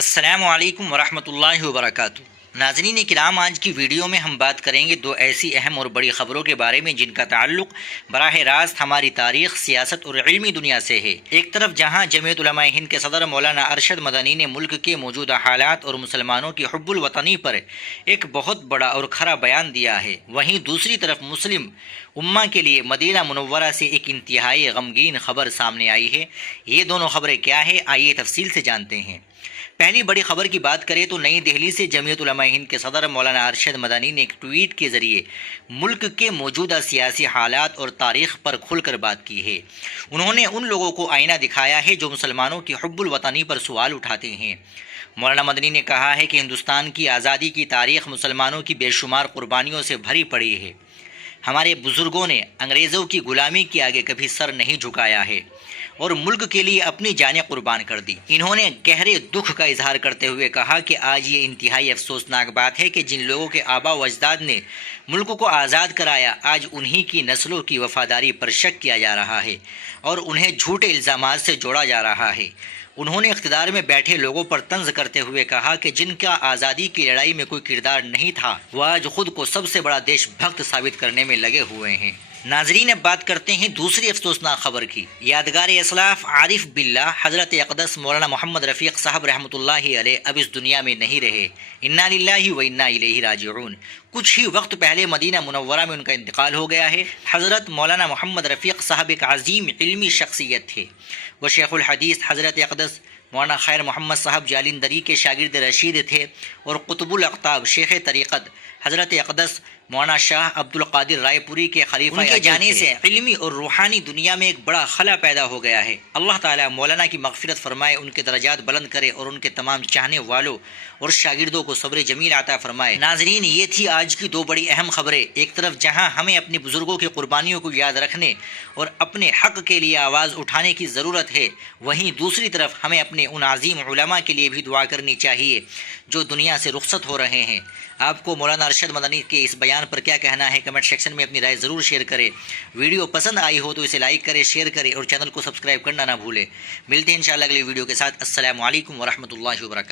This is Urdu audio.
السلام علیکم ورحمۃ اللہ وبرکاتہ۔ ناظرین کرام، آج کی ویڈیو میں ہم بات کریں گے دو ایسی اہم اور بڑی خبروں کے بارے میں جن کا تعلق براہ راست ہماری تاریخ، سیاست اور علمی دنیا سے ہے۔ ایک طرف جہاں جمعیت علماء ہند کے صدر مولانا ارشد مدنی نے ملک کے موجودہ حالات اور مسلمانوں کی حب الوطنی پر ایک بہت بڑا اور کھرا بیان دیا ہے، وہیں دوسری طرف مسلم امہ کے لیے مدینہ منورہ سے ایک انتہائی غمگین خبر سامنے آئی ہے۔ یہ دونوں خبریں کیا ہیں، آئیے تفصیل سے جانتے ہیں۔ پہلی بڑی خبر کی بات کریں تو نئی دہلی سے جمعیت علماء ہند کے صدر مولانا ارشد مدنی نے ایک ٹویٹ کے ذریعے ملک کے موجودہ سیاسی حالات اور تاریخ پر کھل کر بات کی ہے۔ انہوں نے ان لوگوں کو آئینہ دکھایا ہے جو مسلمانوں کی حب الوطنی پر سوال اٹھاتے ہیں۔ مولانا مدنی نے کہا ہے کہ ہندوستان کی آزادی کی تاریخ مسلمانوں کی بے شمار قربانیوں سے بھری پڑی ہے۔ ہمارے بزرگوں نے انگریزوں کی غلامی کے آگے کبھی سر نہیں جھکایا ہے اور ملک کے لیے اپنی جانیں قربان کر دی۔ انہوں نے گہرے دکھ کا اظہار کرتے ہوئے کہا کہ آج یہ انتہائی افسوسناک بات ہے کہ جن لوگوں کے آباء و اجداد نے ملک کو آزاد کرایا، آج انہی کی نسلوں کی وفاداری پر شک کیا جا رہا ہے اور انہیں جھوٹے الزامات سے جوڑا جا رہا ہے۔ انہوں نے اقتدار میں بیٹھے لوگوں پر طنز کرتے ہوئے کہا کہ جن کا آزادی کی لڑائی میں کوئی کردار نہیں تھا، وہ آج خود کو سب سے بڑا دیش بھکت ثابت کرنے میں لگے ہوئے ہیں۔ ناظرین، اب بات کرتے ہیں دوسری افسوسناک خبر کی۔ یادگار اسلاف عارف باللہ حضرت اقدس مولانا محمد رفیق صاحب رحمۃ اللہ علیہ اب اس دنیا میں نہیں رہے۔ انا للہ و انا الیہ راجعون۔ کچھ ہی وقت پہلے مدینہ منورہ میں ان کا انتقال ہو گیا ہے۔ حضرت مولانا محمد رفیق صاحب ایک عظیم علمی شخصیت تھے۔ وہ شیخ الحدیث حضرت اقدس مولانا خیر محمد صاحب جالندری کے شاگرد رشید تھے اور قطب الاقطاب شیخ طریقت حضرت اقدس مولانا شاہ عبد القادر رائے پوری کے خلیفہ کے جانے سے علمی اور روحانی دنیا میں ایک بڑا خلا پیدا ہو گیا ہے۔ اللہ تعالیٰ مولانا کی مغفرت فرمائے، ان کے درجات بلند کرے اور ان کے تمام چاہنے والوں اور شاگردوں کو صبر جمیل عطا فرمائے۔ ناظرین، یہ تھی آج کی دو بڑی اہم خبریں۔ ایک طرف جہاں ہمیں اپنے بزرگوں کی قربانیوں کو یاد رکھنے اور اپنے حق کے لیے آواز اٹھانے کی ضرورت ہے، وہیں دوسری طرف ہمیں اپنے ان عظیم علماء کے لیے بھی دعا کرنی چاہیے جو دنیا سے رخصت ہو رہے ہیں۔ آپ کو مولانا ارشد مدنی کے اس بیان پر کیا کہنا ہے؟ کمنٹ سیکشن میں اپنی رائے ضرور شیئر کریں۔ ویڈیو پسند آئی ہو تو اسے لائک کریں، شیئر کریں اور چینل کو سبسکرائب کرنا نہ بھولیں۔ ملتے ہیں انشاءاللہ اگلی ویڈیو کے ساتھ۔ السلام علیکم ورحمۃ اللہ وبرکاتہ۔